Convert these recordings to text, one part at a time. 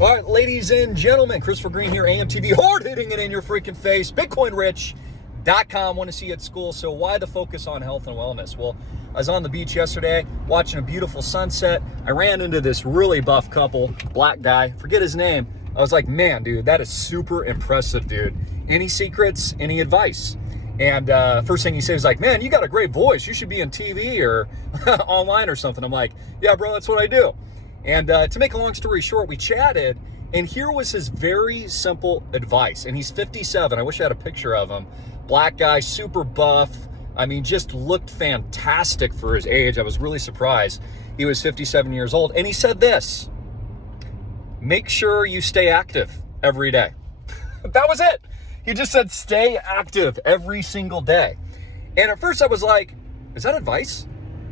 All right, ladies and gentlemen, Christopher Greene here, AMTV, hard hitting it in your freaking face, BitcoinRich.com. Want to see you at school. So why the focus on health and wellness? Well, I was on the beach yesterday watching a beautiful sunset. I ran into this really buff couple, black guy, forget his name. I was like, man, dude, that is super impressive, dude. Any secrets, any advice? And first thing he said was like, man, you got a great voice. You should be in TV or online or something. I'm like, yeah, bro, that's what I do. And to make a long story short, we chatted, and here was his very simple advice. And he's 57. I wish I had a picture of him. Black guy, super buff. I mean, just looked fantastic for his age. I was really surprised. He was 57 years old. And he said this: make sure you stay active every day. That was it. He just said, stay active every single day. And at first I was like, is that advice?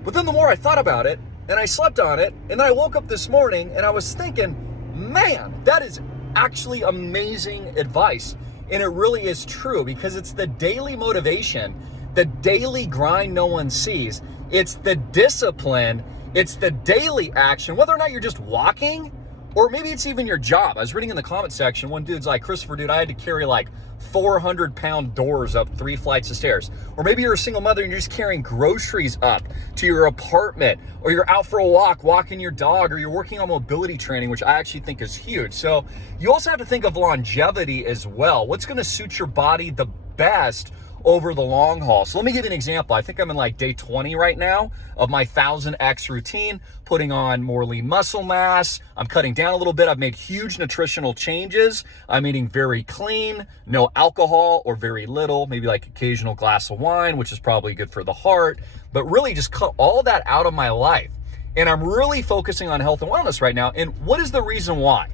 But then the more I thought about it, and I slept on it, and then I woke up this morning and I was thinking, man, that is actually amazing advice. And it really is true, because it's the daily motivation, the daily grind no one sees. It's the discipline, it's the daily action, whether or not you're just walking, or maybe it's even your job. I was reading in the comment section, one dude's like, Christopher, dude, I had to carry like 400-pound doors up 3 flights of stairs. Or maybe you're a single mother and you're just carrying groceries up to your apartment, or you're out for a walk, walking your dog, or you're working on mobility training, which I actually think is huge. So you also have to think of longevity as well. What's gonna suit your body the best over the long haul? So let me give you an example. I think I'm in like day 20 right now of my 1000X routine, putting on more lean muscle mass. I'm cutting down a little bit. I've made huge nutritional changes. I'm eating very clean, no alcohol or very little, maybe like occasional glass of wine, which is probably good for the heart, but really just cut all that out of my life. And I'm really focusing on health and wellness right now. And what is the reason why?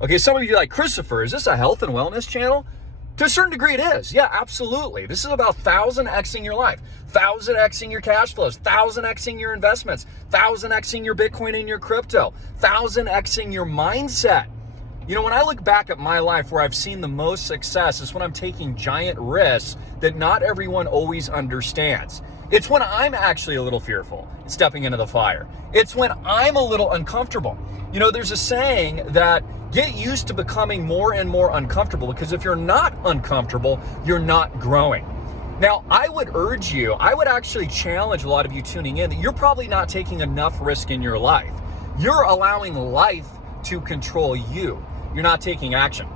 Okay, some of you are like, Christopher, is this a health and wellness channel? To a certain degree it is. Yeah, absolutely. This is about 1000Xing your life, 1000Xing your cash flows, 1000Xing your investments, 1000Xing your Bitcoin and your crypto, 1000Xing your mindset. You know, when I look back at my life, where I've seen the most success is when I'm taking giant risks that not everyone always understands. It's when I'm actually a little fearful stepping into the fire. It's when I'm a little uncomfortable. You know, there's a saying that get used to becoming more and more uncomfortable, because if you're not uncomfortable, you're not growing. Now, I would urge you, I would actually challenge a lot of you tuning in that you're probably not taking enough risk in your life. You're allowing life to control you. You're not taking action.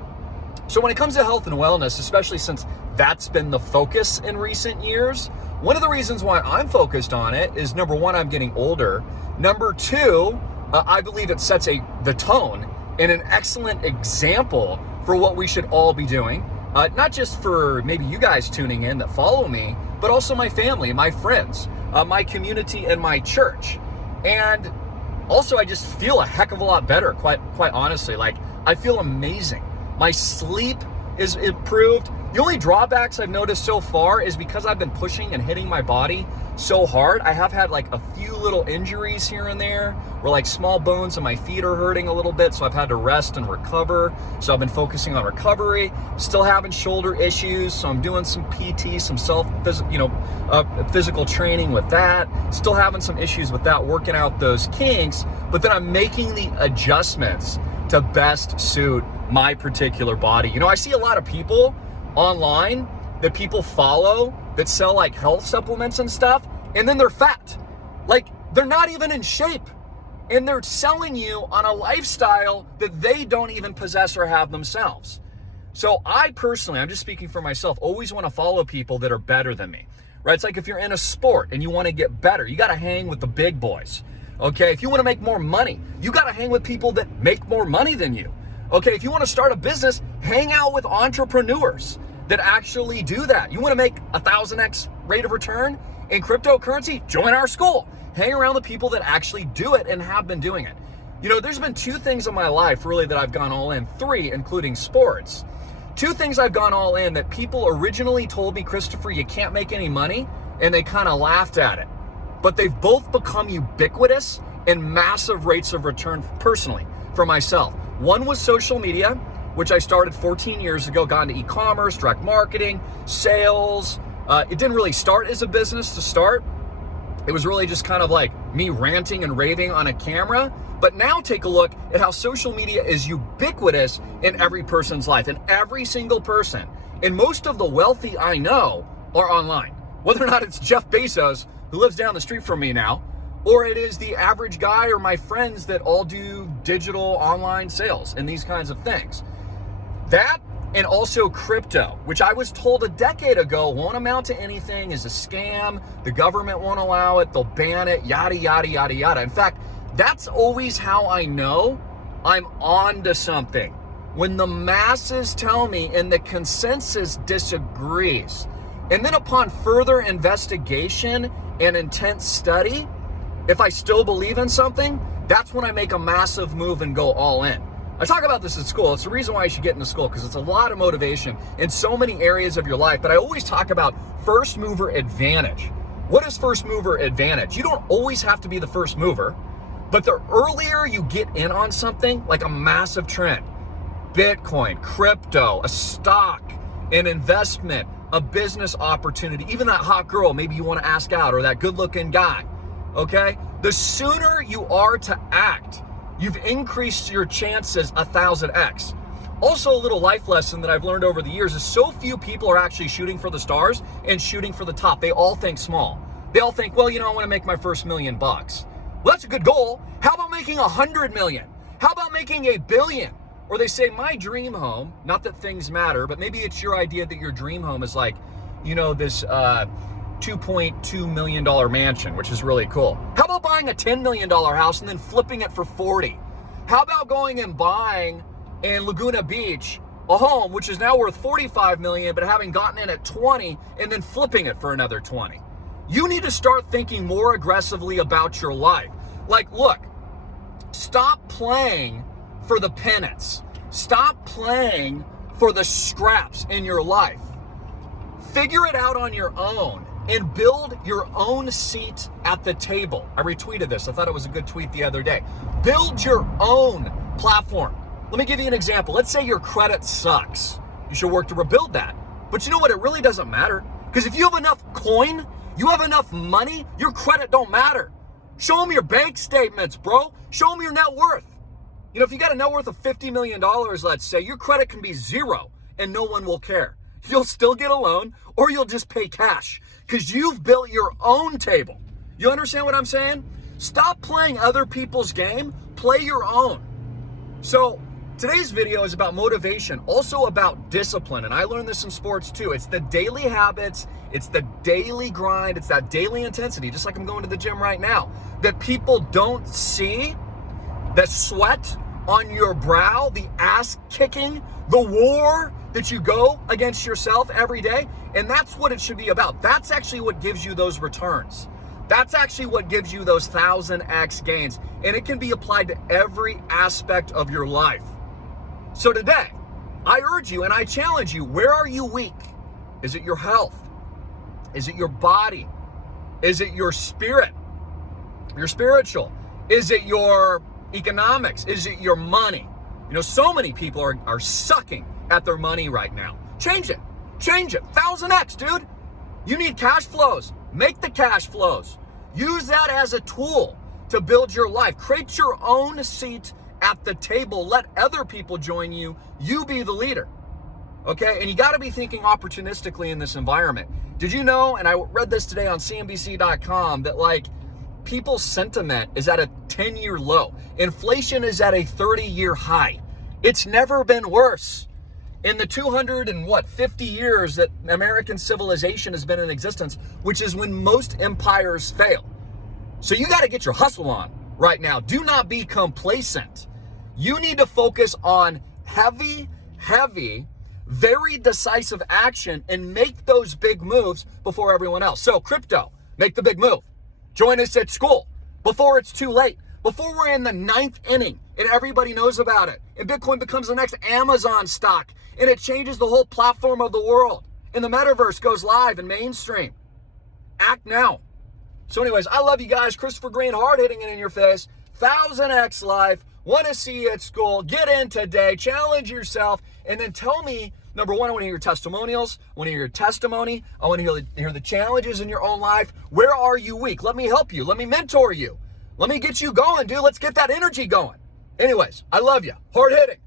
So when it comes to health and wellness, especially since that's been the focus in recent years, one of the reasons why I'm focused on it is, number one, I'm getting older. Number two, I believe it sets the tone and an excellent example for what we should all be doing. Not just for maybe you guys tuning in that follow me, but also my family, my friends, my community, and my church. And also, I just feel a heck of a lot better, quite honestly. Like, I feel amazing. My sleep is improved. The only drawbacks I've noticed so far is because I've been pushing and hitting my body so hard, I have had like a few little injuries here and there, where like small bones in my feet are hurting a little bit, so I've had to rest and recover. So I've been focusing on recovery. Still having shoulder issues, so I'm doing some PT, some physical training with that. Still having some issues with that, working out those kinks, but then I'm making the adjustments to best suit my particular body. You know, I see a lot of people online that people follow that sell like health supplements and stuff, and then they're fat. Like, they're not even in shape, and they're selling you on a lifestyle that they don't even possess or have themselves. So I personally, I'm just speaking for myself, always want to follow people that are better than me, right? It's like if you're in a sport and you want to get better, you got to hang with the big boys. Okay, if you want to make more money, you got to hang with people that make more money than you. Okay, if you want to start a business, hang out with entrepreneurs that actually do that. You want to make 1000X rate of return in cryptocurrency? Join our school. Hang around the people that actually do it and have been doing it. You know, there's been 2 things in my life really that I've gone all in, 3, including sports. 2 things I've gone all in that people originally told me, Christopher, you can't make any money, and they kind of laughed at it. But they've both become ubiquitous and massive rates of return personally for myself. One was social media, which I started 14 years ago, got into e-commerce, direct marketing, sales. It didn't really start as a business to start. It was really just kind of like me ranting and raving on a camera. But now take a look at how social media is ubiquitous in every person's life, and every single person. And most of the wealthy I know are online. Whether or not it's Jeff Bezos, who lives down the street from me now, or it is the average guy or my friends that all do digital online sales and these kinds of things. That, and also crypto, which I was told a decade ago won't amount to anything, is a scam, the government won't allow it, they'll ban it, yada, yada, yada, yada. In fact, that's always how I know I'm on to something. When the masses tell me and the consensus disagrees. And then upon further investigation and intense study, if I still believe in something, that's when I make a massive move and go all in. I talk about this at school. It's the reason why you should get into school, because it's a lot of motivation in so many areas of your life. But I always talk about first mover advantage. What is first mover advantage? You don't always have to be the first mover, but the earlier you get in on something, like a massive trend, Bitcoin, crypto, a stock, an investment, a business opportunity, even that hot girl maybe you want to ask out, or that good looking guy, okay? The sooner you are to act, you've increased your chances 1,000x. Also, a little life lesson that I've learned over the years is so few people are actually shooting for the stars and shooting for the top. They all think small. They all think, well, I want to make my first $1 million. Well, that's a good goal. How about making 100 million? How about making $1 billion? Or they say, my dream home, not that things matter, but maybe it's your idea that your dream home is like, this $2.2 million mansion, which is really cool. How about buying a $10 million house and then flipping it for 40? How about going and buying in Laguna Beach a home, which is now worth 45 million, but having gotten in at 20 and then flipping it for another 20? You need to start thinking more aggressively about your life. Like, look, stop playing for the pennants. Stop playing for the scraps in your life. Figure it out on your own and build your own seat at the table. I retweeted this. I thought it was a good tweet the other day. Build your own platform. Let me give you an example. Let's say your credit sucks. You should work to rebuild that. But you know what? It really doesn't matter. Because if you have enough coin, you have enough money, your credit don't matter. Show them your bank statements, bro. Show them your net worth. If you got a net worth of $50 million, let's say, your credit can be 0 and no one will care. You'll still get a loan, or you'll just pay cash because you've built your own table. You understand what I'm saying? Stop playing other people's game, play your own. So today's video is about motivation, also about discipline. And I learned this in sports too. It's the daily habits, it's the daily grind, it's that daily intensity, just like I'm going to the gym right now, that people don't see. The sweat on your brow, the ass kicking, the war that you go against yourself every day. And that's what it should be about. That's actually what gives you those returns. That's actually what gives you those 1,000x gains. And it can be applied to every aspect of your life. So today, I urge you and I challenge you, where are you weak? Is it your health? Is it your body? Is it your spirit? Your spiritual? Is it your economics? Is it your money? So many people are sucking at their money right now. Change it. 1,000x, dude. You need cash flows. Make the cash flows. Use that as a tool to build your life. Create your own seat at the table. Let other people join you. You be the leader. Okay? And you got to be thinking opportunistically in this environment. Did you know, and I read this today on CNBC.com, that people's sentiment is at a 10-year low. Inflation is at a 30-year high. It's never been worse. In the 250 years that American civilization has been in existence, which is when most empires fail. So you got to get your hustle on right now. Do not be complacent. You need to focus on heavy, very decisive action and make those big moves before everyone else. So crypto, make the big move. Join us at school before it's too late, before we're in the 9th inning and everybody knows about it. And Bitcoin becomes the next Amazon stock and it changes the whole platform of the world. And the metaverse goes live and mainstream. Act now. So anyways, I love you guys. Christopher Greene, hard hitting it in your face. 1,000x life. Want to see you at school. Get in today. Challenge yourself. And then tell me, number one, I want to hear your testimonials. I want to hear your testimony. I want to hear the challenges in your own life. Where are you weak? Let me help you. Let me mentor you. Let me get you going, dude. Let's get that energy going. Anyways, I love you. Hard hitting.